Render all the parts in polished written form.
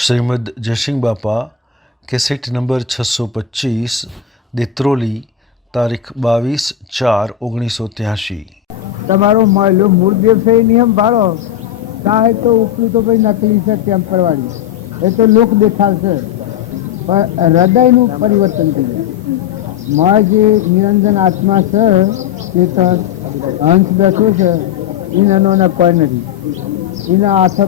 श्रीमद जयसिंह बापा cassette number 625 देत्रोली तारीख 22/4/1983। તમારો મૂળ વ્યવસાય નિયમ પાડો ચાહે તો ઉપરી તો ભાઈ નકલી છે ટેમ્પર વાળી, એ તો લોક દેખાડશે, પણ હૃદયનું પરિવર્તન થઈ જાય. જે નિરંજન આત્મા છે, ચેતન હંસ બેઠો છે, એના કોઈ નથી. એના હાથ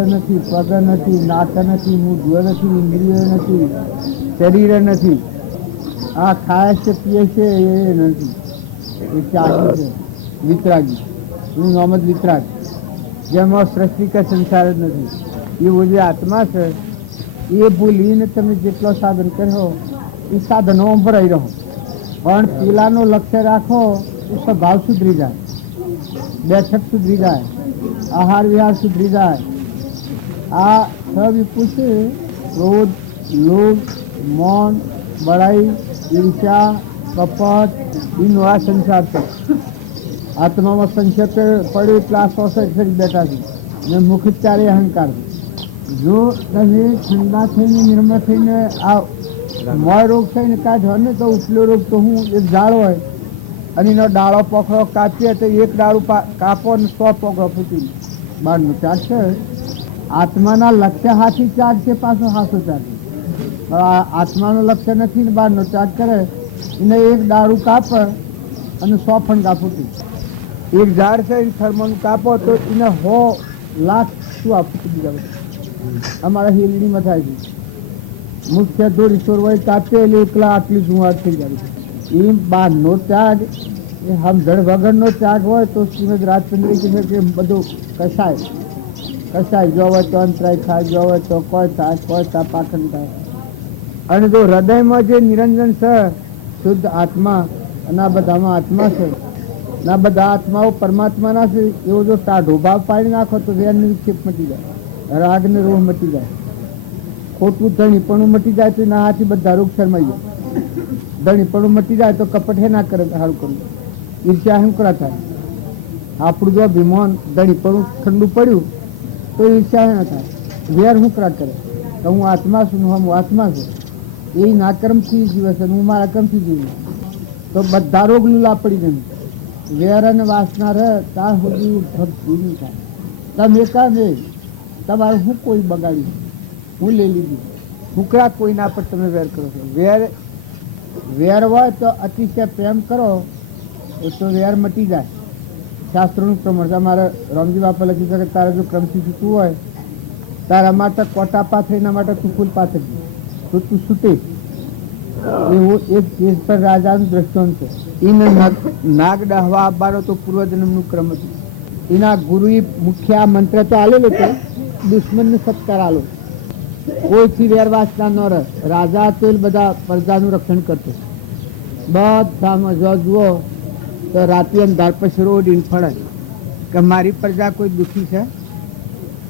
નથી, પગ નથી, નાક નથી, મુઢ નથી, ઇન્દ્રિયો નથી, શરીર નથી. આ ખાય છે, પીએ છે, એ નથી. એ ત્યાગી છે, વિતરાગી. એનું નામ જ વિતરાગ, જેમાં સૃષ્ટિ કે સંસાર જ નથી. એવો જે આત્મા છે એ ભૂલીને તમે જેટલો સાધન કર્યો એ સાધનો ભરાઈ રહો, પણ પેલાનો લક્ષ્ય રાખો તો સ્વભાવ સુધરી જાય, બેઠક સુધરી જાય, આહાર વિહાર સુધરી જાય. આ સવિપુષ ક્રોધ, લોભ, મૌન, બળાઈ, ઈર્ષ્યા, કપટ એનો આ સંસાર છે. આત્મામાં સંક્ષેપ પડ્યો એટલા સોસાયટી બેઠા છે ને મુખ ચારે અહંકાર. જો તમે ઠંડા થઈને નિર્મળ થઈને આ મોય રોગ થઈને કાઢો ને તો ઉપલો રોગ તો હું એક ઝાડ હોય અને એનો ડાળો પોખરો કાપીએ તો એક ડાળું કાપો ને 100 પોખરો ફૂટી બહારનો ચાક છે. આત્માના લક્ષ્ય હાથી ચાક છે, પાછો હાથો ચાક છે. આત્માનું લક્ષ્ય નથી ને બહારનો ચાક કરે એને એક ડાળું કાપે અને 100 ફણગા ફૂટી. એક ઝાડ છે એ થર્મોનું કાપો તો એને 100 લાખ શું આપી દીધા. અમારા હિલડીમાં થાય છે, મુખ્ય થોડી સોરવાઈ કાપે એટલે એકલા આટલી સુવાદ થઈ જાય. એ બહારનો ત્યાગ એ સમજણ વગરનો ત્યાગ હોય તો શ્રીમદ રાજચંદ્ર કહે કે બધું કસાય જો હોય તો અંતરાય થાય, જો હોય તો કોઈ થાય પાખંડ થાય. અને જો હૃદયમાં જે નિરંજન છે શુદ્ધ આત્મા, અને આ બધામાં આત્મા છે, ના બધા આત્માઓ પરમાત્માના છે, એવો જો ટાઢો ભાવ પાડી નાખો તો વેરનો વિક્ષેપ મટી જાય, રાગ ને રોહ મટી જાય, ખોટું ધણીપણું મટી જાય તો એના હાથથી બધા રોગ શરમાઈ જાય. ધણીપણું મટી જાય તો કપટ હે ના કરે સારું કરવું, ઈર્ષ્યા હિંકડા થાય. આપણું જો અભિમાન ધણીપણું ઠંડુ પડ્યું તો ઈર્ષ્યા ના થાય, વેર હુંકરા કરે તો હું આત્મા છું, હું આત્મા છું. એ ના કર્મથી જીવે છે, હું મારા કર્મથી જીવું તો બધા રોગ લીલા પડી જાય. વેર અને વાસના રહે ત્યાં સુધી ભક્તિ નહીં થાય. તમે કામે તમારું હું કોઈ બગાડ્યું, હું લઈ લીધું, હુકરા કોઈના પર તમે વેર કરો છો. વેર હોય તો અતિશય પ્રેમ કરો તો વેર મટી જાય. શાસ્ત્રોનું પ્રમાણ અમારે રામજી બાપા લખી શકે તારે જો ક્રમથી છૂટવું હોય તારા માટે કોટા પાથરી, એના માટે તું ફૂલ પાથરી તો તું છૂટે. એવું એક કેસ પર રાજાનું દ્રષ્ટાંત છે. એને નાગ ડહવા આપવાનો તો પૂર્વજન્મનું ક્રમ હતું. એના ગુરુએ મુખ્ય મંત્ર તો આલેલો હતો, દુશ્મનને સત્કાર આલો, કોઈથી વેરવાસના ન રહે. રાજા તો બધા પ્રજાનું રક્ષણ કરતો. બધામાં જો જુઓ તો રાતે અંધાર પછી રોડ ફળે કે મારી પ્રજા કોઈ દુઃખી છે,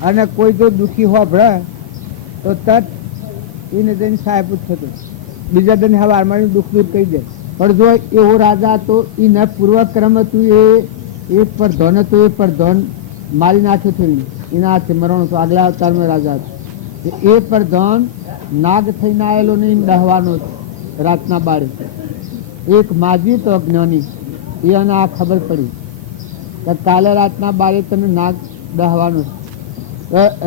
અને કોઈ જો દુઃખી હોભળે તો તરત એને જઈને સાહેબ જ થતો, બીજા દિન હવારમાં દુઃખ દૂર કહી દે. પણ જો એવો રાજા તો એના પૂર્વક્રમ હતું, એ પ્રધાન હતું, એ પ્રધાન મારી નાખ્યો થયું, એના હાથે મરણ હતું. આગલા અવતારમાં રાજા હતો. એ પ્રધાન નાગ થઈને આવેલો ને દહવાનો રાતના બાળે. એક માજી તો જ્ઞાની એને આ ખબર પડી કે કાલે રાતના બારે તને નાગ દહવાનો.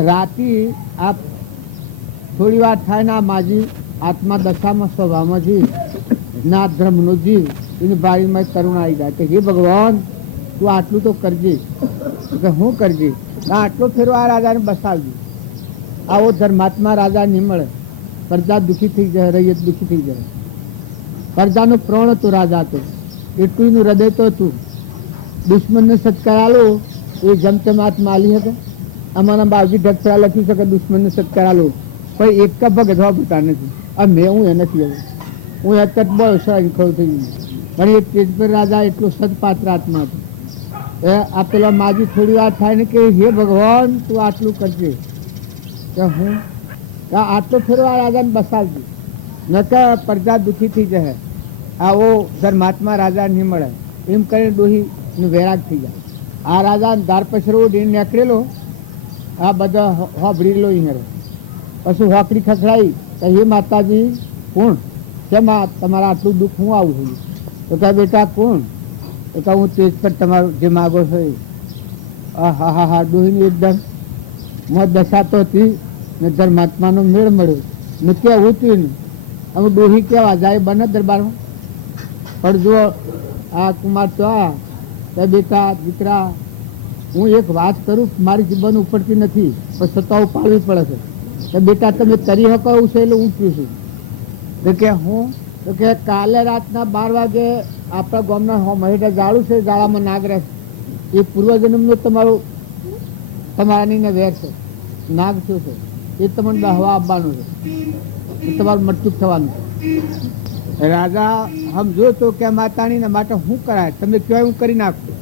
રાતી આ થોડી વાર થાય ને આ માજી આત્મા દશામાં સ્વભાવમાં જીવ ના ધર્મનો જીવ, એની બારીમાં કરુણા આવી જાય કે હે ભગવાન તું આટલું તો કરજે. કે હું કરજે? આટલો ફેરો આ રાજાને બસાવજે. આવો ધર્માત્મા રાજા નહીં મળે. પ્રજા દુઃખી થઈ જાય, રૈયત દુઃખી થઈ જાય. પ્રજાનો પ્રાણ હતો રાજા તો, એટલું એનું હૃદય તો હતું. દુશ્મનને સત્કાર આલો એ જમતમ આત્મા આલી શકે. અમારા બાવજી ઢગસરા લખી શકે દુશ્મનને સત્કાર આલો, પણ એક કા ભગતવા ભૂતા નથી. મેં હું એ નથી આવ્યો, હું એ તટ બહુ ખરું થઈ ગયું. પણ એ તેજ પર રાજા એટલો સદપાત્ર આત્મા હતો. આ પેલા માજી થોડી વાર થાય ને કે હે ભગવાન તું આટલું કરજે, કે હું આટલો ફેરો આ રાજાને બસાવજે, ન કે પ્રજા દુઃખી થઈ જાય. આવો ધર્માત્મા રાજા નહીં મળે. એમ કરીને ડોહીનું વૈરાગ થઈ જાય. આ રાજા ધાર પછરો નીકળેલો, આ બધા હોભળેલો પછી હોકડી ખખડાઈ કે હે માતાજી કોણ કેમ તમારા આટલું દુઃખ હું આવું છું? તો કહે બેટા કોણ? તો કહે હું તેજ પર તમારું જે માગો છો એ. હા હા હા ડોહીની એકદમ મોત દશા તો હતી ને ધર્માત્માનો મેળ મળ્યો ને કેવું હતું ને અમે ડોહી કેવા જાય બને દરબારમાં. પણ જો આ કુમાર તો આ બેટા દીકરા હું એક વાત કરું મારી જીભન ઉપડતી નથી પણ છતાં પાડવી પડે છે. તો બેટા તમે કરી શકો એવું છે એટલે હું પૂછું. તો કે હું તો કે કાલે રાતના 12 વાગે આપણા ગામના મહેડા જાળું છે, જાળામાં નાગરસ એ પૂર્વજન્મનું તમારું તમારાની ને વેર છે, નાગ શું છે એ તમને દહવા આપવાનું છે, એ તમારું મટચુક થવાનું છે. રાજા સમજો તો કે માતાની ને માટે શું કરાય તમે કયો હું કરી નાખું.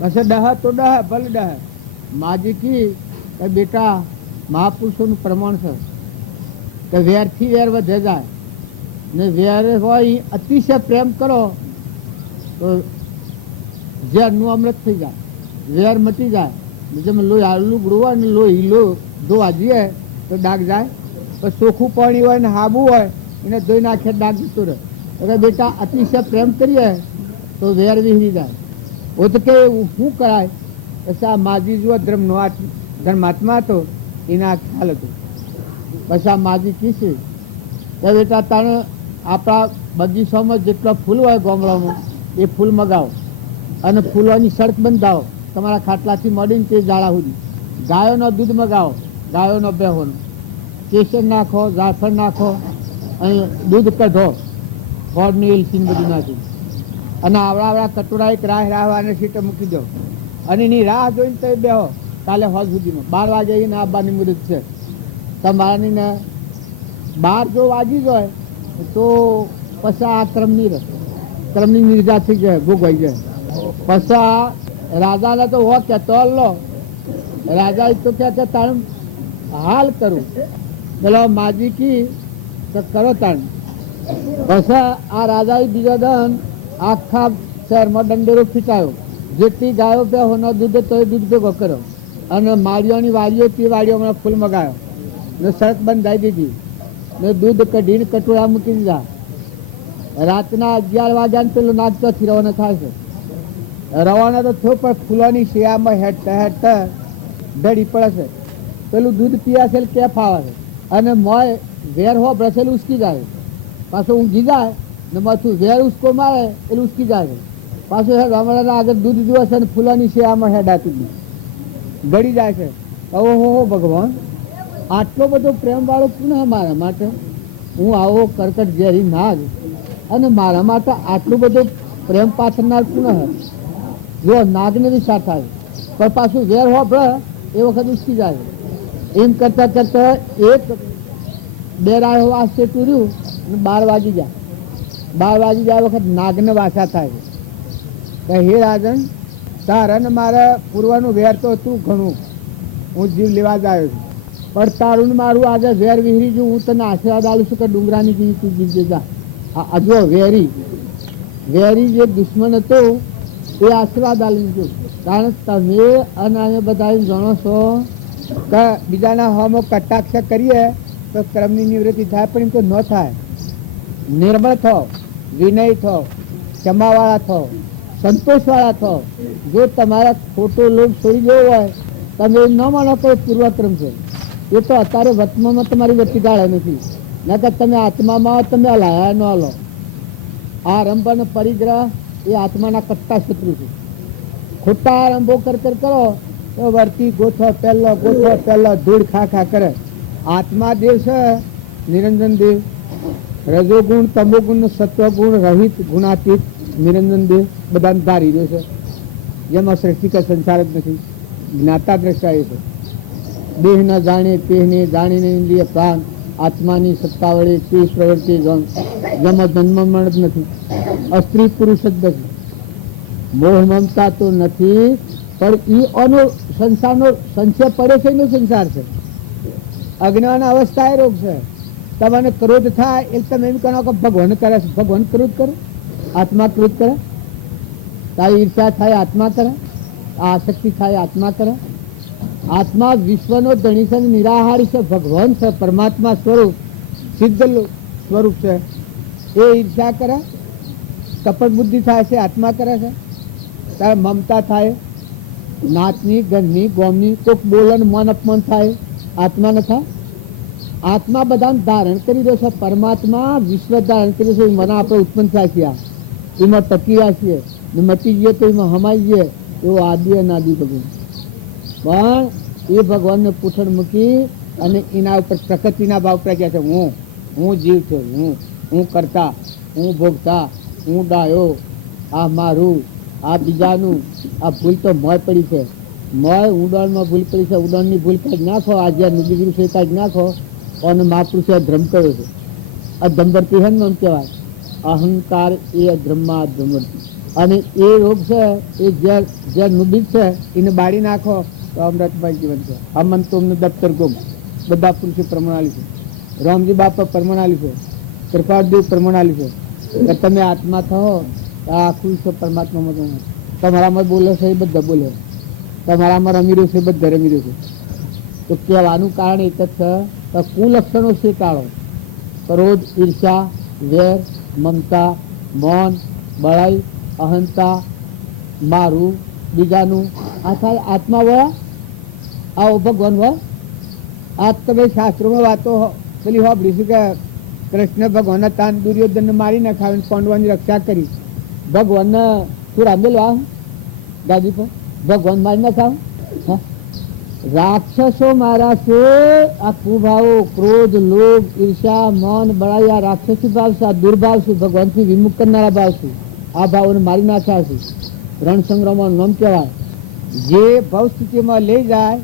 પછી ડહ તો ડહ ભલે ડહ. માજી કી બેટા મહાપુરુષોનું પ્રમાણ છે કે વેરથી વેર વધે જાય ને વેર હોય અતિશય પ્રેમ કરો તો ઝેરનું અમૃત થઈ જાય, વેર મટી જાય. જેમ લોહી આલું હોય ને લોહી ધોવા જઈએ તો ડાઘ જાય, પણ ચોખ્ખું પાણી હોય ને હાબુ હોય એને ધોઈ નાખે ડાઘ જતો રહે. એટલે બેટા અતિશય પ્રેમ કરીએ તો વેર વિહરી જાય. ઓ તો કે શું કરાય? પછી આ માજી જુઓ ધર્માત્મા હતો એના ખ્યાલ હતો. પછી આ માજી કીધી કે બેટા તાણે આપણા બગીચામાં જેટલા ફૂલ હોય ગામડામાં એ ફૂલ મગાવો અને ફૂલોની સડક બંધાવો તમારા ખાટલાથી મળીને તે જાળા સુધી. ગાયોનો દૂધ મગાવો, ગાયોનો બેહોનો કેસર નાખો, જાફર નાખો અને દૂધ કઢો, ગોળની એલચી બધું નાખી અને આવડા કટોરા એક રાહવાને સીટે મૂકી દો અને એની રાહ જોઈને તમે બેહો. કાલે હોજ સુધીમાં 12 વાગે એને આવવાની મુદત છે તમારાની ને. 12 જો વાગી જાય તો પછી આ ક્રમની રહે, ક્રમની નિર્જા થઈ જાય, ભોગવાઈ જાય. પછી રાજાને તો હો કહેતો લો રાજા તો કે તાણ હાલ કરું પેલો માજી કી તો કરો તાણ. પછી આ રાજાએ બીજા દન આખા શહેરમાં દંડેરો ફીટાયો, જેટલી ગાયો બે હોનો દૂધ તો એ દૂધ ભેગો કર્યો અને માળીઓની વાડીઓ તે વાડીઓમાં ફૂલ મગાવ્યો ને સડક બંધાઈ દીધી ને દૂધ કઢીને કટોરા મૂકી દીધા. રાતના 11 વાગ્યાને પેલું નાચવાથી રવાના થાય છે. રવાના તો થયો પણ ફૂલોની શિયામાં હેઠતા હેઠતા ઢળી પડે છે. પેલું દૂધ પીયા છે કેફ આવે છે અને મોય વેર હો બ્રસેલું ઉસકી જાય, પાછું ઊંઘી જાય ને માથું વેર ઉસકો મારે એટલે ઉસકી જાય. પાછું રમણાના આગળ દૂધ દિવસ અને ફૂલોની શિયામાં હેડાતી ગળી જાય છે. ઓહો ભગવાન આટલો બધો પ્રેમ વાળો પુનઃ મારા માટે હું આવો કરકટ ઝેરી નાગ અને મારા માટે આટલું બધું પ્રેમ પાછળનાર પુનઃ જો નાગને બી સાથ આવે પણ પાછું વેર હોભળે એ વખત ઉસકી જાય. એમ કરતા કરતા એક બેરાય વાસતે ટૂર્યું અને 12 વાગી જાય. 12 વાગી જાય વખત નાગને વાસા થાય કે હે રાજન તારા ને મારા પૂર્વનું વેર તો તું ઘણું હું જીવ લેવા જ આવ્યો છું પણ તારું મારું આજે વેર વિહરી છું. હું તને આશીર્વાદ આવું છું કે ડુંગરાની જીવી તું જીવજે જા. હજુ વેરી જે દુશ્મન હતો એ આશીર્વાદ આલી દીધું. કારણ તમે અને અમે બધા જાણો છો કે બીજાના હોમો કટાક્ષ કરીએ તો ક્રમની નિવૃત્તિ થાય પણ એમ તો ન થાય. નિર્મળ થો, વિનય થો, ક્ષમાવાળા થો, સંતોષવાળા થો. જો તમારા ખોટો લોભ છોડી દેવો હોય તમે ન માનો કે પૂર્વક્રમ છે એ તો અત્યારે વર્તમાનમાં તમારી વચ્ચે ગાળે નથી ના કે તમે આત્મામાં તમે હલાયા ન હલો. આ રંભ અને પરિગ્રહ એ આત્માના કટ્ટા શત્રુ છે. ખોટા આરંભો કર કરો તો વર્તી ગોથો પહેલો ધૂળ ખા કરે. આત્મા દેવ છે નિરંજન દેવ, રજોગુણ તમોગુણ સત્વગુણ રહિત ગુણાતીત નિરંજન દેવ બધાને ધારી દે છે. જેમાં સૃષ્ટિ કા સંસાર જ નથી. જ્ઞાતા દ્રષ્ટા એ છે. દેહ ન જાણે તેહને જાણીને ઇન્દ્રિય પ્રાણ આત્માની સત્તા વડે તે પ્રવૃત્તિ જેમાં જન્મ મરણ જ નથી. અસ્ત્રી પુરુષ જ નથી. મોહ મમતા તો નથી પણ ઈનો સંસારનો સંશય પડે છે એનો સંસાર છે. અજ્ઞાન અવસ્થા એ રોગ છે. તમને ક્રોધ થાય એટલે તમે એમ કહો કે ભગવાન કરે છે. ભગવાન ક્રોધ કરે? આત્મા ક્રોધ કરે? તારી ઈર્ષા થાય આત્મા કરે? આસક્તિ થાય આત્મા કરે? આત્મા વિશ્વનો ધણી છે, નિરાહારી છે, ભગવાન છે, પરમાત્મા સ્વરૂપ, સિદ્ધ સ્વરૂપ છે. એ ઈર્ષા કરે, કપટ બુદ્ધિ થાય છે, આત્મા કરે છે. ત્યારે મમતા થાય, નાતની, ગંધની, ગોમની, કોઈક બોલન મન અપમાન થાય, આત્મા ન થાય. આત્મા બધાને ધારણ કરી દે છે. પરમાત્મા વિશ્વ ધારણ કરી છે. મને આપણે ઉત્પન્ન થાય છે, એમાં ટકી રહ્યા છીએ ને મટી જઈએ તો એમાં હમાઈ જઈએ, એવો આદિ અનાદિ ભગવાન. પણ એ ભગવાનને પૂછડ મૂકી અને એના ઉપર પ્રકૃતિના ભાવ પ્રજ્ઞા છે. હું જીવ છું, હું કરતા, હું ભોગતા, હું ડાયો, આ મારું, આ બીજાનું. આ ભૂલ તો મોય પડી છે. મોય ઉડાણમાં ભૂલ પડી છે. ઉડાણની ભૂલ કાઢી નાખો. આ જ્યાં નીકળી છે કાઢી નાખો. અને મહાપુરુષે ધ્રમ કર્યો છે. આ ધમવર્તી હન નામ કહેવાય. અહંકાર એ ધ્રમમાં ધમવર્તી. અને એ રોગ છે, એ જે નુબિત છે, એને બાળી નાખો તો અમૃતમય જીવન છે. અમન તો દફતર ગુમ. બધા પુરુષો પ્રમાણાલી છે. રામજી બાપા પ્રમાણાલી છે. કૃપાદેવ પ્રમાણાલી છે કે તમે આત્મા થો આ આખું વિશ્વ પરમાત્મામાં. તમારામાં બોલે છે એ બધા બોલે, તમારામાં રમી રહ્યું છે એ બધા રમી રહ્યું છે. તો કહેવાનું કારણ એક જ છે કે કુલક્ષણો છે ટાળો. ક્રોધ, ઈર્ષા, વેર, મમતા, મૌન, બળાઈ, અહંતા, મારું, બીજાનું. આ થાય આત્મા હોય, આ ભગવાન હોય. આ તમે શાસ્ત્રોમાં વાતો પેલી સાંભળીશું કે કૃષ્ણ ભગવાનના તાન દુર્યોધનને મારી નાખાવીને પાંડવોની રક્ષા કરી. ભગવાનને શું રાંધેલું ગાદી પર ભગવાન મારી નાખાવ. રાક્ષસો મારા છે. આ કુભાવો, ક્રોધ, લોભ, ઈર્ષા, મૌન, બળાઈ, આ રાક્ષસી ભાવ છે, આ દુર્ભાવ છે, ભગવાનથી વિમુખ કરનારા ભાવ છે. આ ભાવોને મારી નાખ્યા છે. રણ સંગ્રામમાં નામ કહેવાય. જે ભાવ સ્થિતિમાં લઈ જાય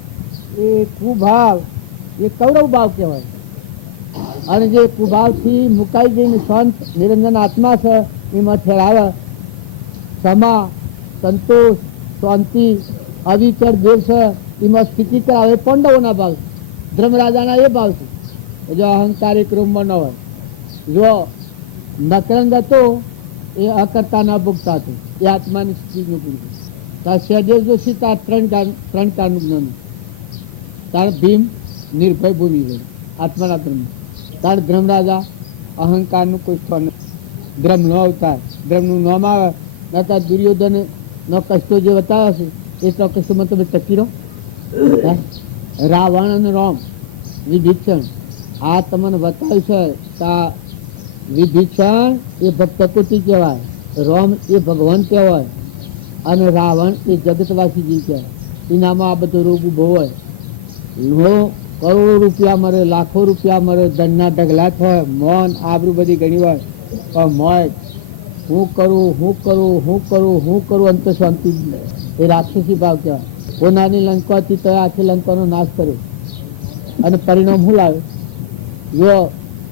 એ કુભાવ, એ કૌરવ ભાવ કહેવાય. અને જે કુભાવથી મુકાઈ જઈને શાંત નિરંજન આત્મા છે એમાં ઠેરાવે ક્ષમા, સંતોષ, શાંતિ, અવિચર દેવ છે એમાં સ્થિતિ કરાવે. પાંડવોના ભાવ, ધર્મરાજાના એ ભાવ છે. જો અહંકાર એક રૂમમાં ન હોય. જો નકરંગ હતો એ અકર્તાના ભોગતા હતું. એ આત્માની સ્થિતિનું પૂરું. તાર સહદેવ જોશી તાર ત્રણ કાળનું જ્ઞાન. તાર ભીમ નિર્ભય ભૂમિ ગયું આત્માના ધર્મ. તાર ધર્મરાજા અહંકારનું કોઈ સ્થળ નથી. ધર્મ નો અવતાર, ધર્મનું નામ આવે. નતા દુર્યોધન નો કષ્ટો જે બતાવે છે એ તો કષ્ટોમાં તમે ટકી રહો. રાવણ અને રામ, વિભીષણ, આ તમને બતાવ્યું છે. વિભીષણ એ ભક્તકુટી કહેવાય, રામ એ ભગવાન કહેવાય, અને રાવણ એ જગતવાસી જીવ કહેવાય. એનામાં આ બધો રોગ ઉભો હોય. કરોડો રૂપિયા મળે, લાખો રૂપિયા મળે, ધનના ઢગલા થાય, મૌન, આબરૂ બધી ઘણી હોય. પણ મોય હું કરું અંત શાંતિ. એ રાક્ષસી ભાવ કહેવાય. કોનાની લંકાથી તો આખી લંકાનો નાશ કર્યો. અને પરિણામ શું લાવે? જો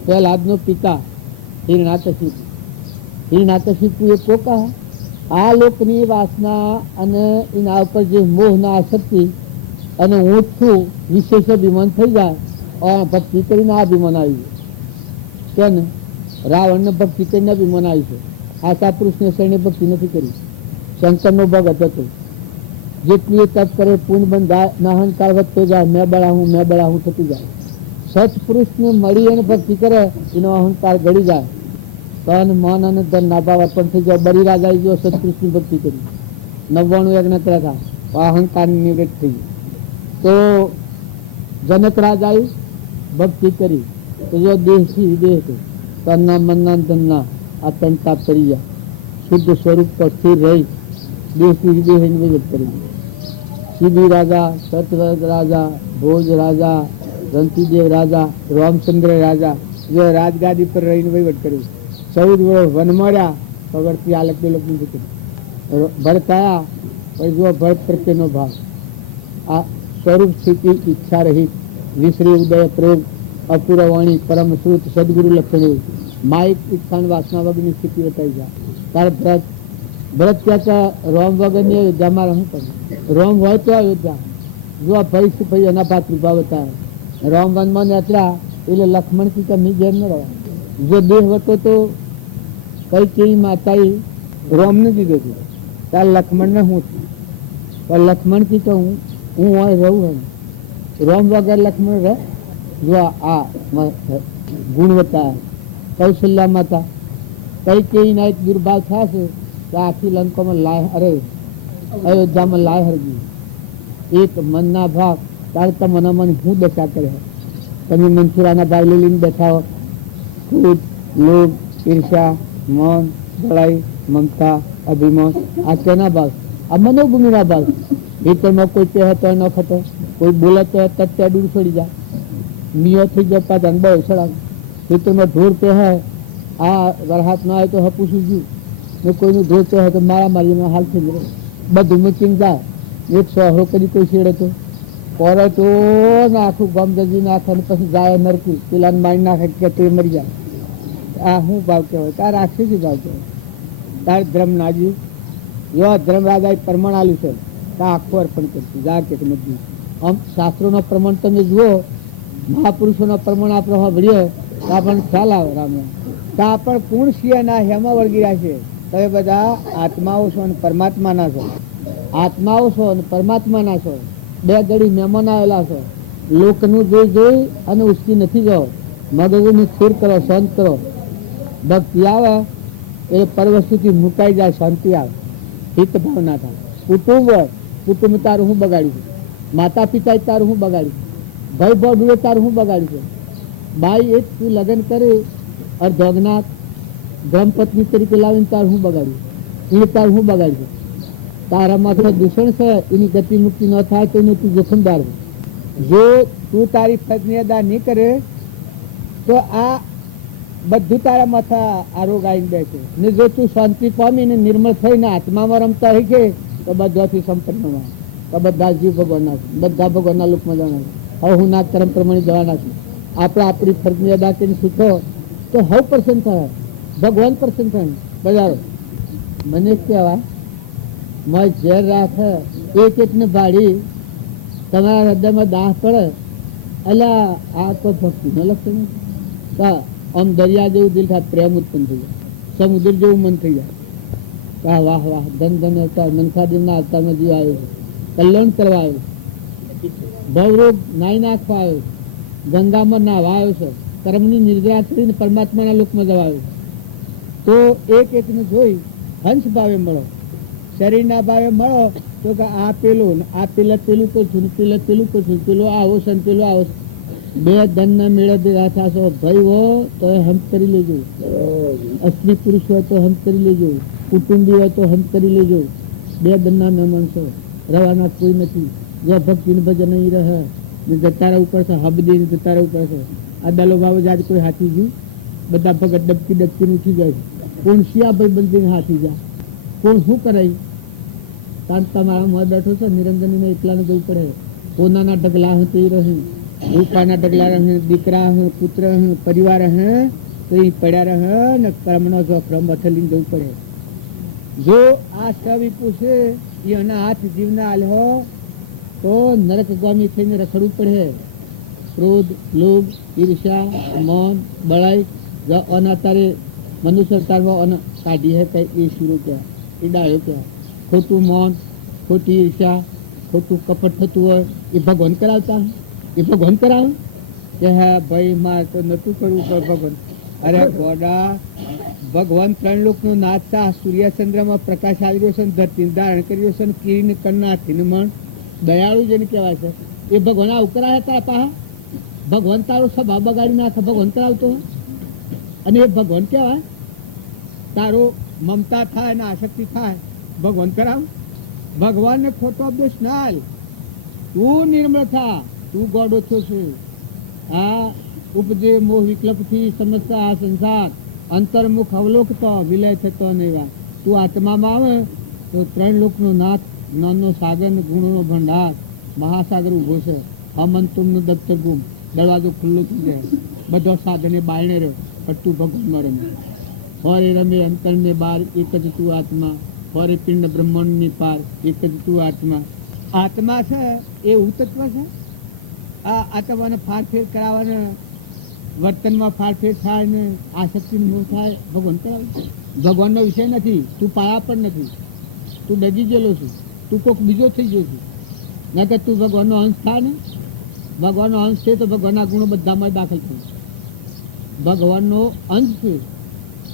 પહેલાદનો પિતા હિરણાકશિપુ એ કોકા આ લોકની વાસના અને એના ઉપર જે મોહના આસક્તિ અને હું જ છું વિશેષ અભિમાન થઈ જાય. ભક્તિ કરીને આ અભિમાન આવી છે ને. રાવણને ભક્તિ કરીને અભિમાન આવી છે. આશા પુરુષને શરણે ભક્તિ નથી કરી. શંકરનો ભગત હતો. જેટલી તપ કરે પૂર્ણ બંધાય, અહંકાર વધતો જાય, મેં બળા હું થતું જાય. સત્પુરુષને મળી અને ભક્તિ કરે એનો અહંકાર ગળી જાય. તન, મન અને ધન ના ભાવ અર્પણ થઈ જાય. બરી રાજાએ જો સત્પુરુષની ભક્તિ કરી, 99 યજ્ઞ કર્યા હતા, અહંકારની નિવૃત્ત થઈ. તો જનક રાજાએ ભક્તિ કરી તો જો દેહથી વિદેહ હતો. તનના, મનના, ધનના આ તંતા પડી જાય. શુદ્ધ સ્વરૂપ પર સ્થિર રહી દેશની વિદેહ નિવેદન કરી. શિબી રાજા, સતવ્રત રાજા, ભોજ રાજા, રંતીદેવ રાજા, રામચંદ્ર રાજા જો રાજગાદી પર રહીને વહીવટ કર્યું. 14 વર્ષ વન મળ્યા વગરથી આલક બેલક નથી કર્યું. ભરત આયા પછી જો ભરત પ્રત્યેનો ભાવ, આ સ્વરૂપ સ્થિતિ ઈચ્છા રહિત, વિશ્રી ઉદય પ્રેમ, અપૂરવાણી, પરમ શ્રુત, સદગુરુ લક્ષણ, માઇક ઈચ્છાણ વાસના વગરની સ્થિતિ બતાવી જાય. તારે ભરત કહેતા રોમ વગરની અયોધ્યા મારે શું કરવું? રોમ હોય તો અયોધ્યા. જો આ ભાઈ એના ભાતૃભાવ બતાવે. રોમ વનમાં યાત્રા એટલે લક્ષ્મણથી કમી જેમ ન રહે. જો દેહ હતો તો કઈ કેવી માતાએ રોમને દીધો હતો. તાર લક્ષ્મણને હું છું પણ લક્ષ્મણથી તો હું હોય રહું એમ રોમ વગર લક્ષ્મણ રહે. જો આ ગુણવત્તા કૌશલ્યા માતા કઈ કઈ ના દુર્ભાવ થશે તો આખી લંકામાં લાય અરે અયોધ્યામાં લાય હરગી એક મનના ભાવ તારે તો મનામાં હું દશા કરે. તમે મંથુરાના ભાવ લઈને બેઠા હો. ક્રોધ, લોભ, ઈર્ષા, મન, બળાઈ, મમતા, અભિમાન આ કેના ભાવ? આ મનોભૂમિના ભાવ. ભીતરમાં કોઈ કહે તો ન ખતો, કોઈ બોલે તો તત્યા દૂર છોડી જાય, નિયો થઈ જાય પાછા બહુ સડાવ. ભીતરમાં ઢોર પહે આ વરહાત ના આવે તો હપુસું ગયું ને કોઈનું ઢોર પહે તો મારા મારીમાં હાલ થઈ ગયો. બધું મૂકીને જાય. એક સોહરો કરી કોઈ છેડે તો કરે તો આખું ગમ જજી નાખે ને પછી જાય નરકું પેલા મારી નાખે કે તે મરી જાય. આ શું ભાવ કહેવાય? તાર રાક્ષસી ભાવ કહેવાય. તાર ધર્મ નાજી જો ધર્મરાજાએ પ્રમાણ આલ્યું છે તો આખું અર્પણ કરશું. જા કે નથી આમ શાસ્ત્રોનો પ્રમાણ તમે જુઓ, મહાપુરુષોનો પ્રમાણ આપણે સાંભળીએ તો આપણને ખ્યાલ આવે. રામ તો પણ પૂર્ણ સિંહના હેમાં વળગી રહ્યા છે. તમે બધા આત્માઓ છો અને પરમાત્માના છો. આત્માઓ છો અને પરમાત્માના છો. બે ઘડી મહેમાન આવેલા છો. લોકનું જોઈ અને ઉસકી નથી જાઓ. મગજને સ્થિર કરો, શાંત કરો. ભક્તિ આવે એ પરવસ્તુથી મુકાઈ જાય, શાંતિ આવે, હિત ભાવના થાય. કુટુંબ હોય, કુટુંબ તારું હું બગાડ્યું? માતા પિતા તારું હું બગાડ્યું? ભાઈ ભાઈ તારું હું બગાડ્યું? બાઈ એક તું લગ્ન કરી અર્ધોગનાથ ધર્મપત્ની તરીકે લાવીને તારું હું બગાડ્યું? એ તારું હું બગાડ્યું? તારા માથે દૂષણ છે, એની ગતિ મુક્તિ ન થાય તો એને તું જોખમદાર. જો તું તારી ફરજની અદા નહીં કરે તો આ બધું તારા માથા આ રોગ આવીને બેસે. ને જો તું શાંતિ પામીને નિર્મળ થઈને આત્મામાં રમતા હોય છે તો બધાથી સંપન્નમાં તો બધા જીવ ભગવાનના છે, બધા ભગવાનના લોકમાં જવાના છે. હવે હું ના કર્મ પ્રમાણે જવાના છું. આપણે આપણી ફરજની અદા કરીને શીખો તો હવ પ્રસન્ન થાય, ભગવાન પ્રસન્ન થાય. બજારો મને કહેવાય મય ઝેર રાખે એક એકને ભાડી તમારા હૃદયમાં દાહ પડે એટલે આ તો ભક્તિ ન લક્ષણ. આમ દરિયા જેવું દિલ થાય, પ્રેમ ઉત્પન્ન થઈ જાય, સમુદ્ર જેવું મન થઈ જાય. વાહ વાહ વાહ, ધન ધન અવતાર મનખાદેવના અવતારમાં જીવ આવ્યો છે, કલ્યાણ કરવા આવ્યો, ભવરોગ નાઈ નાખવા આવ્યો, ગંગામાં નાહવા આવ્યો છે, કર્મની નિર્જરા કરીને પરમાત્માના લોકમાં જવા આવ્યો. તો એક એકને જોઈ હંસ ભાવે મળો, શરીરના ભાવે મળો તો કે આ પેલું આ પેલા પેલું કરશું, પેલા પેલું કરશું, પેલો આવો છે પેલો આવો. બે ધનના મેળા ભેગા થશો, ભાઈ હો તો હંત કરી લેજો, સ્ત્રી પુરુષ હોય તો હંત કરી લેજો, કુટુંબી હોય તો હંત કરી લેજો. બે ધનના મહેમાન છો, રવાના કોઈ નથી. જો ભક્તિ ભજન નહીં રહે ને જતારા ઉપર છે, હબદી ને જતારા ઉપર છે. આ દલો બાબુ આજે કોઈ હાથી ગયું, બધા ભગત ડબકી ડબકી ઉઠી જાય. કોણ શિયા ભાઈ બંધીને હાથી જાય, કોણ શું કરાય? કારણ તમારા મત બેઠો છે, નિરંજનને એકલાને જવું પડે. કોનાના ઢગલા હે તે રહે, રૂપાના ઢગલા રહે, દીકરા હે, પુત્ર હે, પરિવાર હે તો એ પડ્યા રહે ને કર્મનો જો ક્રમ અથલીને જવું પડે. જો આ સવિપુ છે એના હાથ જીવના આલ્હો તો નરકગામી થઈને રખડવું પડે. ક્રોધ, લોભ, ઈર્ષા, મન, બળાઈ અનાતારે મનુષ્ય અવતારમાં કાઢી હે કઈ એ શીરો કહેવાય, એ ડાયો કહેવાય. ખોટું મન, ખોટી ઈર્ષા, ખોટું કપટ થતું હોય એ ભગવાન કરાવતા, એ ભગવાન કરાવે કે હા ભાઈ મારે તો નતું કરવું પણ ભગવાન. અરે ગોડા, ભગવાન ત્રણ લોકનો નાથ છે. સૂર્યચંદ્રમાં પ્રકાશ આવી રહ્યો છે, ધરતી ધારણ કર્યો છે, કિરીને કન્નાથી મન દયાળુ જેને કહેવાય છે. એ ભગવાન આવું કરાવે તારા પાહા? ભગવાન તારો સ્વભાવ બગાડી નાખે ભગવાન કરાવતો. અને એ ભગવાન કહેવાય? તારો મમતા થાય ને આસક્તિ થાય ભગવાન કરાવ? ભગવાનને ખોટો ઉપદેશ ના આલ. તું નિર્મળ થા, તું ગોડો છો છું. આ ઉપજે મોહ વિકલ્પથી સમજતા આ સંસાર, અંતર્મુખ અવલોકતો વિલય થતો નહીં. તું આત્મામાં આવે તો ત્રણ લોકનો નાથ, જ્ઞાનનો સાગર ને ગુણોનો ભંડાર, મહાસાગર ઉભો છે. અમંતુમનો દત્તર ગુમ, દરવાજો ખુલ્લો થઈ જાય, બધો સાધને બાયણે રહ્યો, પણ તું ભગવાનમાં રમે. ફરે રમે અંતરને બાર, એક જ તું આત્મા. ફરે પિંડ બ્રહ્માંડની પાર, એક જ તું આત્મા. આત્મા છે એ ઉતત્વ છે. આ આત્માને ફારફેર કરાવવાને વર્તનમાં ફારફેર થાય ને આસક્તિ મૂળ થાય ભગવાન કરાવે. ભગવાનનો વિષય નથી, તું પાયા પણ નથી, તું ડગી ગયેલો છું, તું કોઈક બીજો થઈ ગયો છું. ના કે તું ભગવાનનો અંશ થાય ને ભગવાનનો અંશ છે તો ભગવાનના ગુણો બધામાં દાખલ થયું. ભગવાનનો અંશ છે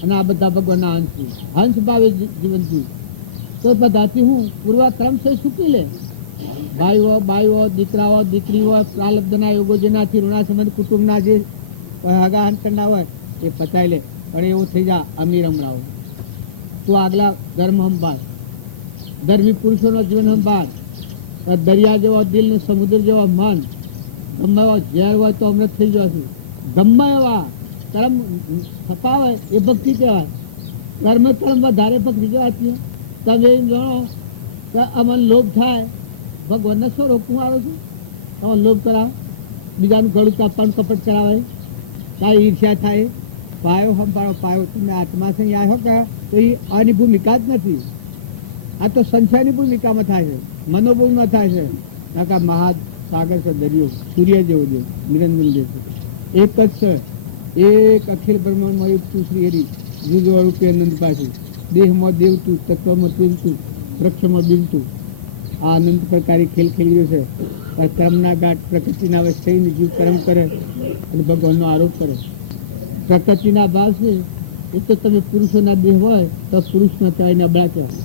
અને આ બધા ભગવાનના અંશ છે. હંસ ભાવે જીવન જીવ તો બધાથી હું પૂર્વક્રમ છે ચૂકી લે. ભાઈઓ બાઈઓ, દીકરાઓ દીકરીઓ, પ્રાલબ્ધના યોગો જેનાથી ઋણા સંબંધ કુટુંબના જે હગા અંતરના હોય એ પતાવી લે. પણ એવું થઈ જા અમીર હમણાં તું આગલા ધર્મ સંભાળ, ધર્મી પુરુષોનો જીવન સંભાળ. દરિયા જેવો દિલ ને સમુદ્ર જેવો મન, ગમે એવા ઝેર હોય તો અમૃત થઈ જશે. ગમે એવા કર્મ છપાવે એ ભક્તિ કહેવાય. કર્મ વધારે ભક્તિ કહેવાય. તમે એમ જાણો કે અમને લોભ થાય, ભગવાનને શું રોકવું આવ્યો છું? તમે લોભ કરાવો, બીજાનું ગળું કાપવાનું કપટ કરાવે, કાંઈ ઈર્ષ્યા થાય. પાયો સંભાળો, પાયો તમે આત્મા છે આવ્યો કે તો એ આની ભૂમિકા જ નથી. આ તો સંશયની ભૂમિકામાં થાય છે, મનોભૂમિમાં થાય છે. કાકા મહાસાગર છે, દરિયો સૂર્ય જેવો છે, નિરંજન જે છે એક જ છે. એક અખિલ બ્રહ્માંડમાં એક તું શ્રી હરિ જુદો રૂપે આનંદ પાછું. દેહમાં દેવતું, તત્વમાં તીરતું, વૃક્ષમાં બીજતું. આ અનંત પ્રકારે ખેલ ખેલ્યો છે. પણ કર્મના ગાંઠ પ્રકૃતિના વશ થઈને જીવ કર્મ કરે અને ભગવાનનો આરોપ કરે. પ્રકૃતિના ભાવ છે એ તો તમે પુરુષોના દેહ હોય તો પુરુષમાં કહેવાય અબળા કહેવાય.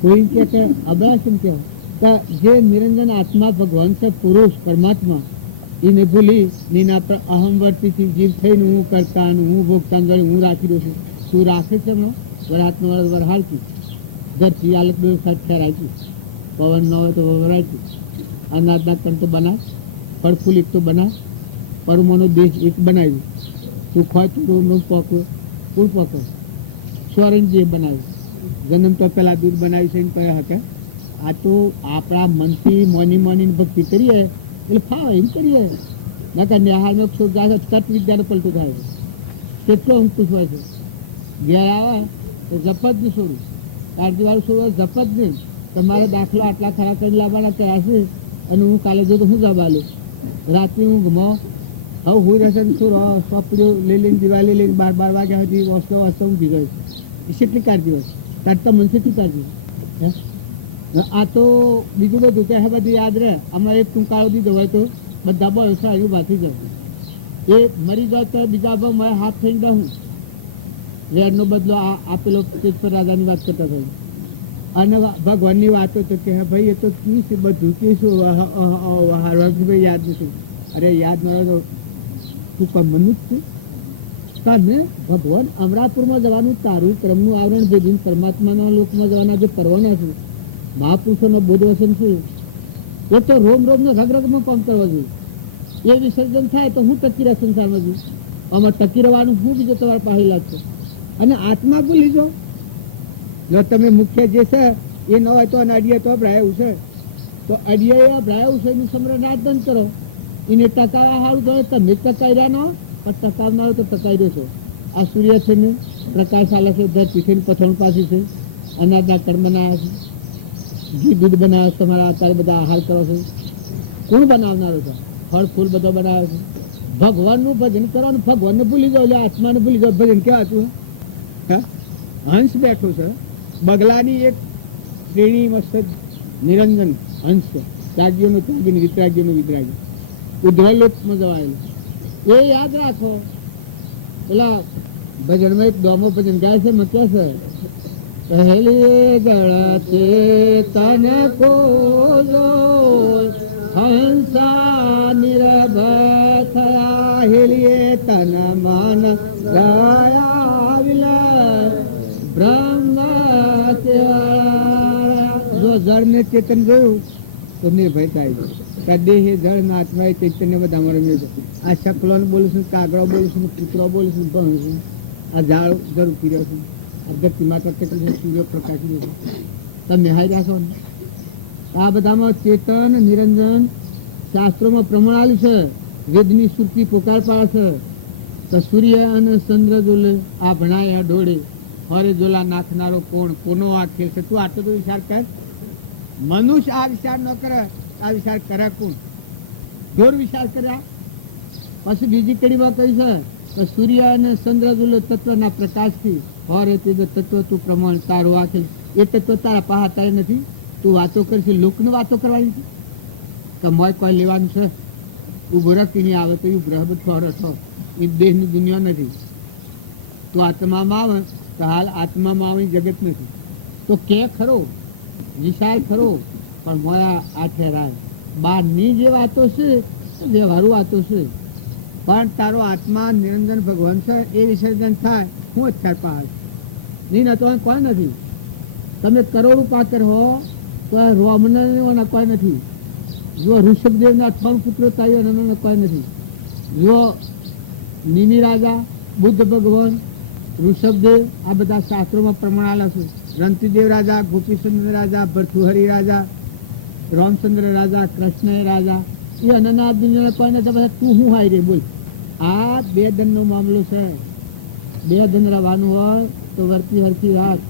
કોઈ કે અબળા કેમ કહેવાય? જે નિરંજન આત્મા ભગવાન છે, પુરુષ પરમાત્મા, એને ભૂલી નીના પર અહમવર્તીથી જીવ થઈને હું કરતા હું ભોગતા હું રાખી દઉં છું. તું રાખે છે હમણાં વરાતનો વરહાડથી ધરતી હાલત બે સાથે રાખી, પવન ન હોય તો વરાયતી, અનાજના કણ તો બનાવ, ફળ ફૂલ એક તો બનાવ, પરમોનો દેશ એક બનાવ્યું. તું ખોય તું પકવ, ફૂલ પકવ, સ્વરણ જે બનાવ્યું. જન્મ તો પેલા દૂધ બનાવ્યું છે ને કયા હકે. આ તો આપણા મનથી મોની ભક્તિ કરીએ એટલે ફાવે એમ કરીએ. નકર નિહાળનો ક્ષોભ જાય તત્વ વિદ્યાનો પલટું થાય છે. કેટલો અંકુશ હોય છે. ઘેર આવે તો જપત નહીં છોડું, કાળજીવાળું છોડવું જપત નહીં. તમારે દાખલો આટલા ખરા કરી લાવવાના કયા છે અને હું કાલે જો તો હું જવા લું. રાત્રે હું ગમો હવે હું રહેશે સોપડીઓ લઈ લઈને દિવાળી લઈને 12 વાગ્યા સુધી વસ્તો ઊંઘી ગયો. એ કેટલી કાળજી હોય, તારતા મનસે શું કાળજી. આ તો બીજું બધું કે બધી યાદ રહે. હમણાં એક ટૂંકાળો દીધો હોય તો બધા બળ સારું બાકી જાય. એ મરી જાય તો બીજા ભાવ મારે હાથ થઈને દઉં. વેરનો બદલો આપેલો તેજ પર રાજાની વાત કરતા થાય. અને ભગવાનની વાતો તો કે ભાઈ એ તો કી છે બધું કે શું ભાઈ યાદ નથી. અરે યાદ ન હોય તો તું કમનું જ છે કાને. ભગવાન અમરાપુરમાં જવાનું તારું ક્રમનું આવરણ ભેદીને પરમાત્માના લોકમાં જવાના જે પરવાના છે, મહાપુરુષોનો બોધવચન છે, એ તો રોમ રોમનો રગરગમાં કામ કરવા જોઈએ. એ વિસર્જન થાય તો હું ટકી રહ્યા સંસારમાં છું. આમાં ટકી રહેવાનું હું બીજો તમારા પાસે લાગશે. અને આત્મા ભૂલી જાઓ. જો તમે મુખ્ય જે છે એ ન હોય તો અડીએ તો ભરાયું છે, તો અડીએ ભરાયું છે એનું સમરણ કરો. એને ટકાવા સારું તો તમે ટકાઈ રહ્યા નો, પણ ટકાવનારો તો ટકાઈ રહ્યો છો. આ સૂર્ય છે ને પ્રકાશ આલે છે, ધરતી છે ને પથણ પાછી છે, અનાજના કણ બનાવ્યા છે, ઘી દૂધ બનાવે છે, તમારા અત્યારે બધા આહાર કરો છો. કોણ બનાવનારો છે? ફળ ફૂલ બધો બનાવે છે. ભગવાનનું ભજન કરવાનું, ભગવાનને ભૂલી જાઓ, એટલે આત્માને ભૂલી જાઓ. ભજન કેવા હતું? હંસ બેઠું છે, બગલાની એક શ્રેણી મસ્ત નિરંજન હંસ છે. ત્યાગીઓનું ત્યાગી, વિતરાગીઓનું વિતરાગી, ઉદ્ધવલોકમાં જવાયેલું. એ યાદ રાખો. પેલા ભજનમાં એક દોમો ભજન ગાય છે, મકે છે પહેલી ગળતે તને કોલો હંસા નિરભય થયા હેલીએ તન મન ગયા વિલય બ્રહ્મ જો જળ ને ચેતન જોયું તો નિર્ભય થાય છે. દેહ જળ ના આત્મા ચૈતન્ય બધા મળે છે. આ શકલો બોલું છું, કાગડો બોલું છું, કૂતરો બોલું છું, ભણું છું, આ ઝાડ જરૂર પીર્યો છું, આ ધરતીમાં કરતા સૂર્ય પ્રકાશી છે. તમે હાઈ રાખો ને. આ બધામાં ચેતન નિરંજન શાસ્ત્રોમાં પ્રમાણ આવેલું છે. વેદની સુરતી પોકાર પાડે છે. તો સૂર્ય અને ચંદ્ર જોલે આ ભણાય ડોળે હરે જોલા નાખનારો કોણ, કોનો આ ખેલ છે? તું આટલો તો વિચાર કર. મનુષ્ય આ વિચાર ન કરે, આ વિચાર કરે કોણ? જોર વિચાર કર્યા. પછી બીજી કડીમાં કહી છે સૂર્ય અને ચંદ્ર જોલે તત્વના પ્રકાશથી હરે તે તત્વ તું પ્રમાણ તારું આખેલ. એ તત્વ તારા પહાતા નથી. તું વાતો કરશે, લોકને વાતો કરવાની છે કે મોય કોઈ લેવાનું છે? ઊભો રાખી નહીં આવે તો એ બ્રહ્મ થોડો થો એ દેહની દુનિયા નથી. તો આત્મામાં આવે તો હાલ આત્મામાં આવે જગત નથી. તો કે ખરો વિશાળ ખરો પણ મોયા આ ઠેરાય. બહારની જે વાતો છે વ્યવહારુ વાતો છે, પણ તારો આત્મા નિરંજન ભગવાન છે એ વિસર્જન થાય હું અત્યાર પહાડ નહીં ના તો કોઈ નથી. તમે કરોડ પાત્ર હો તો રોમના કોઈ નથી. જો ઋષભદેવના 3 પુત્રો તાયો એનો કોઈ નથી. જો નિમિ રાજા, બુદ્ધ ભગવાન, ઋષભદેવ આ બધા શાસ્ત્રોમાં પ્રમાણાલા છે. રંતિદેવ રાજા, ગોપીચંદ્ર રાજા, ભરથુહરી રાજા, રામચંદ્ર રાજા, કૃષ્ણ રાજા, એ અનના દુનિયા કોઈ નથી. બધા તું હું હાય રે બોલ. આ 2 ધનનો મામલો છે. 2 ધન રવાનું હોય તો વર્તી હરતી રાત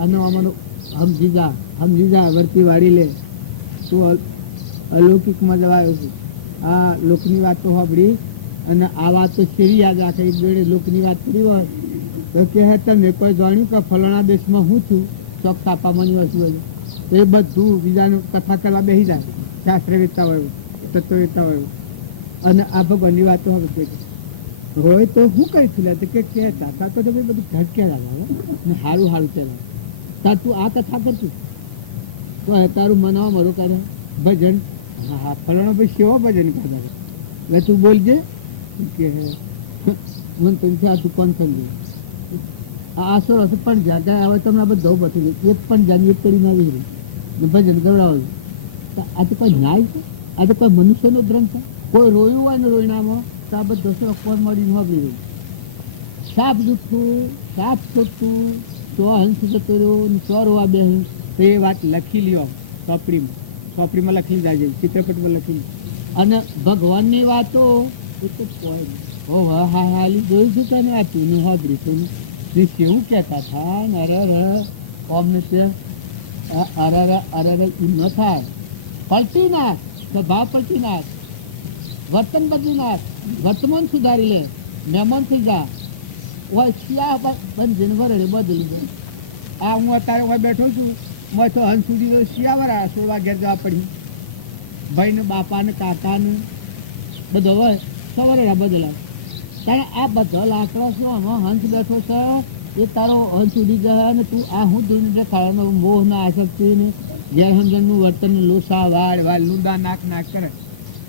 અને અમારું સમજી જા વર્તી વાળી લે. તું અલૌકિકમાં જવાયો છે. આ લોકની વાતો સાંભળી અને આ વાત તો શેરી યાદ રાખે. એક જોડે લોકની વાત કરી હોય તો કે તમે કોઈ જાણ્યું કે ફલાણા દેશમાં હું છું, ચોક તાપામાંની વસ્તુ હોય તો એ બધું બીજાનું કથા કરવા બેસી જાય. શાસ્ત્ર વેચતા હોય, તત્વ વેચતા હોય અને આ ભગવાનની વાતો હવે હોય તો હું કરી છું લે કે તાતા તો ભાઈ બધું ઘટ કહેવાય ને સારું ચાલે. તાર તું આ કથા કરશું તો તારું મનાવા મારું કાને ભજન. હા ફલાણો ભાઈ સેવો ભજન કરતા એટલે તું બોલજે કે મને તુમથી આ તું કોણ સમજે આ સરસ પણ જાગા હવે તમને બધું બધી એક પણ જાની એક કરી આવી રહી ભજન ગવડાવે. આ તો કોઈ ન્યાય છે? આ તો કોઈ મનુષ્યનો ગ્રંથ છે? કોઈ રોયું હોય ને રોયણામાં તો આ બધું કોણ મળીને હોગી રહ્યું. સાપ જૂઠું, સાપ ખોટું, તો હંસ જતો રહ્યો ને તો રોવા બેહું તો એ વાત લખી લ્યો ચોપડીમાં લખી જાય, ચિત્રપટમાં લખી. અને ભગવાનની વાતો એ તો કોઈ નહીં. હા હાલી જોયું છું તને આ તું હાજરી તું કેવું કહેતા હતા ને અરે કોમને ત્યાં અરે એમ ન થાય. પલટી નાખ, સ્વભાવ પલટી નાખ, વર્તન બદલી નાખ, વર્તમાન સુધારી લે, મહેમાન થઈ જા. શિયા બંધ વરડે બદલી જાય. આ હું અત્યારે હું બેઠો છું, મેં તો હંસ સુધી શિયાવરા 16 વાગ્યા જવા પડ્યું. ભાઈ ને બાપા ને કાકા ને બધો હોય સવારે બદલાય. કારણ આ બધા લાકડા શું આમાં હંસ બેઠો છે એ તારો હંસ ઉડી જાય અને તું આ હું દુનિયા ખાવાનો મોહ ના આસક્તિ ને જયહંજનનું વર્તન લોસા વાળ લુંદા નાક કરે.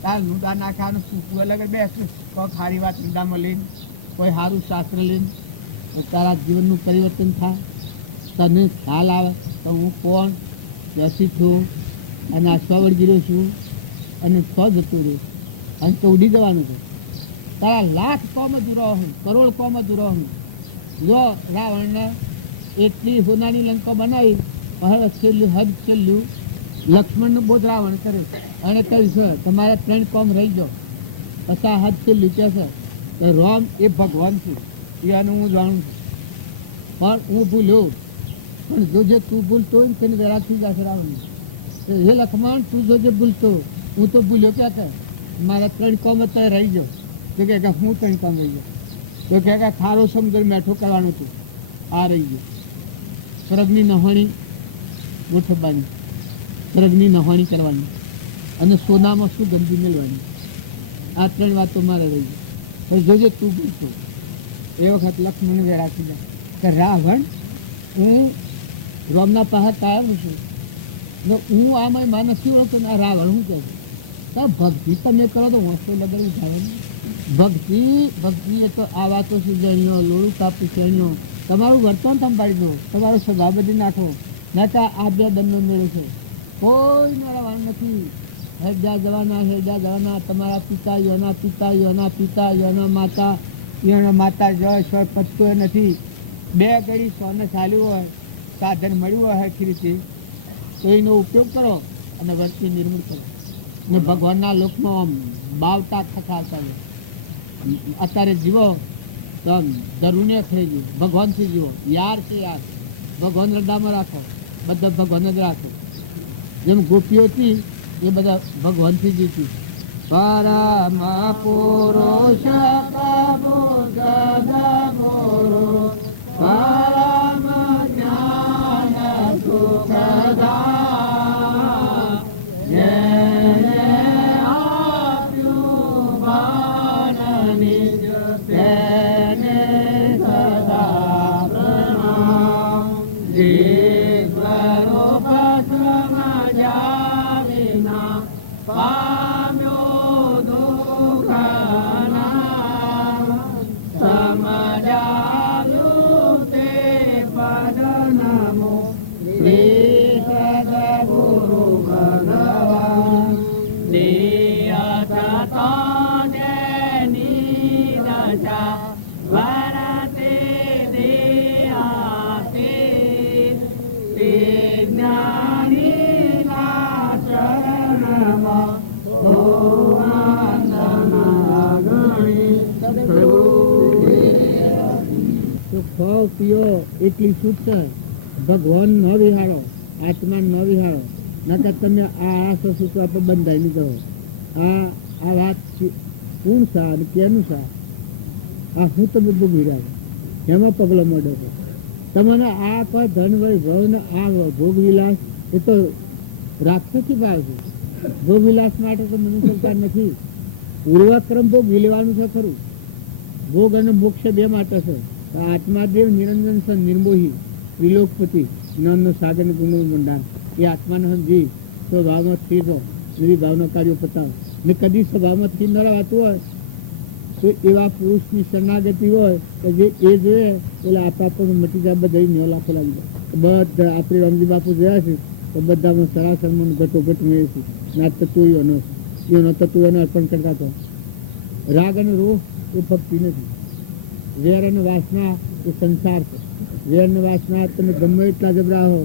તાર લુંદા નાખાનું તું અલગ બેસ. કોઈ સારી વાત લુંદામાં લઈને, કોઈ સારું શાસ્ત્ર લઈને તારા જીવનનું પરિવર્તન થાય. તને ખ્યાલ આવે તો હું કોણ રસી છું અને આ સ્વવર્ગીરો છું અને સ્વ જતું રહ્યું અને તો ઉડી જવાનું છે. તારા લાખ કોમ દૂરો હું, કરોડ કોમ દૂરો હું. જો રાવણને એટલી સોનાની લંકા બનાવી હવે છેલ્લું લક્ષ્મણનું બોધ રાવણ કરે અને કહ્યું છે તમારે 3 કોમ રહી જાઓ. પછી હદ છેલ્લું કહે છે કે રામ એ ભગવાન છે એનું હું જાણું છું પણ હું ભૂલ્યો. પણ જોજે તું ભૂલતો હોય ને તેને વેરા થઈ જશે રાવણ. હે લક્ષ્મણ તું જોજે ભૂલતો, હું તો ભૂલ્યો ક્યાં કહે મારા 3 કોમ અત્યારે રહી જાઓ. તો કે હું 3 કોમ રહી જાઉં. તો કે ખારો સમુદ્ર મેઠો કરવાનું હતું આ રહી ગયો. સ્વર્ગની નહાણી ગોઠવવાની, સ્વર્ગની નહાણી કરવાની અને સોનામાં શું ગંદી મેળવાની. આ 3 વાતો મારે રહી ગઈ. પણ જોજે તું ભૂલતો. એ વખત લક્ષ્મણ વેરા થઈ જાય કે રાવણ હું રામના પાસે કાયમ છું ને હું આમાં માનસ ઓળખતો ને આ રાવણ હું કહે તો ભક્તિ તમે કરો તો વસ્તુ લગાવી થાય. ભક્તિ એ તો આ વાતો સુજણીઓ લોહી કાપી શ્રેણીઓ તમારું વર્તન સંભાળી દો, તમારો સ્વભાવ બધી નાખો. નાતા આ 2 દંડનો મેળો છે, કોઈ મેળવવાનું નથી. હેડા જવાના તમારા પિતા યોના માતા જય સ્વર પચતો નથી. 2 ઘડી સોને ચાલ્યું હોય, સાધન મળ્યું હોય હરખી રીતે તો એનો ઉપયોગ કરો અને વર્તી નિર્મૂળ કરો ને ભગવાનના લોકમાં આમ બાવતા થતા અત્યારે જીવો તો દરુને થઈ ગયું. ભગવાનથી જીવો, યાર છે યાર. ભગવાન હૃદયમાં રાખો, બધા ભગવાન જ રાખો. જેમ ગોપીઓ હતી એ બધા ભગવાનથી જીતી. પરમ પુરુષ પરમ જ્ઞાન સુખદા જેને આપ્યું चा वरते देहाते ते ज्ञानी का चरणમાં તો ખાઓ પીઓ એટલી છૂટ છે. ભગવાન ન વિહારો, આત્મા ન વિહારો, નકર તમે આ સસુર પર બંધાઈ નહીં કરો. આ વાત કોણ છે અને કેનું છે? આ હું તમે ભોગવી રહ્યા એમાં પગલો મોડો છે. તમને આ કોઈ ધન વૈભવ ને આ ભોગ વિલાસ એ તો રાક્ષસી ભાવ છે. ભોગ વિલાસ માટે તો મનુષ્ય અવતાર નથી. પૂર્વક્રમ ભોગ વિલેવાનું છે ખરું. ભોગ અને મોક્ષ બે માટે છે. આત્માદેવ નિરંજન છે, નિર્મોહી, ત્રિલોકપતિ, જ્ઞાનનો સાગર ને ગુણનું મંડાણ. એ આત્માને સમજી સ્વભાવમાં સ્થિર રહો, એવી ભાવના કાર્યો પતાવો ને કદી સ્વભાવમાં સ્થિર ન રહેવાતું હોય તો એવા પુરુષની શરણાગતિ હોય કે જે એ જોઈએ એટલે આપણા મટી જાય, બધા નેવ લાખો લાગી જાય. બધા આપણે રામજી બાપુ જોયા છે તો બધામાં સરાસરમાં ઘટોઘટ મેળવે છે. ના તત્વોનો એનો તત્વોને અર્પણ કરતા તો રાગ અને રોહ એ ભક્તિ નથી. વેર અને વાસના એ સંસાર છે. વેર અને વાસના તમે ગમે એટલા જબરા હો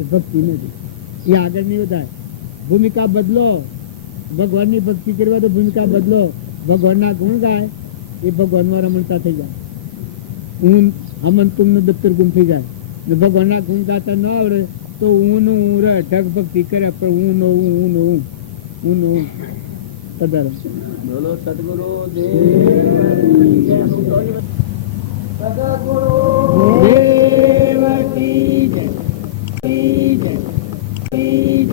એ ભક્તિ નથી. એ આગળ નહીં વધાય. ભૂમિકા બદલો. ભગવાનની ભક્તિ કરવા તો ભૂમિકા બદલો. ભગવાનના ગુણ ગાય એ ભગવાનમાં રમણતા થઈ જાય. હું હમન તુમને દફતર ગુમ થઈ જાય ને ભગવાનના ગુણ ગાતા ન આવડે તો હું રે ઢગ ભક્તિ કરે પણ હું પધારો. બોલો સદગુરુ દેવ.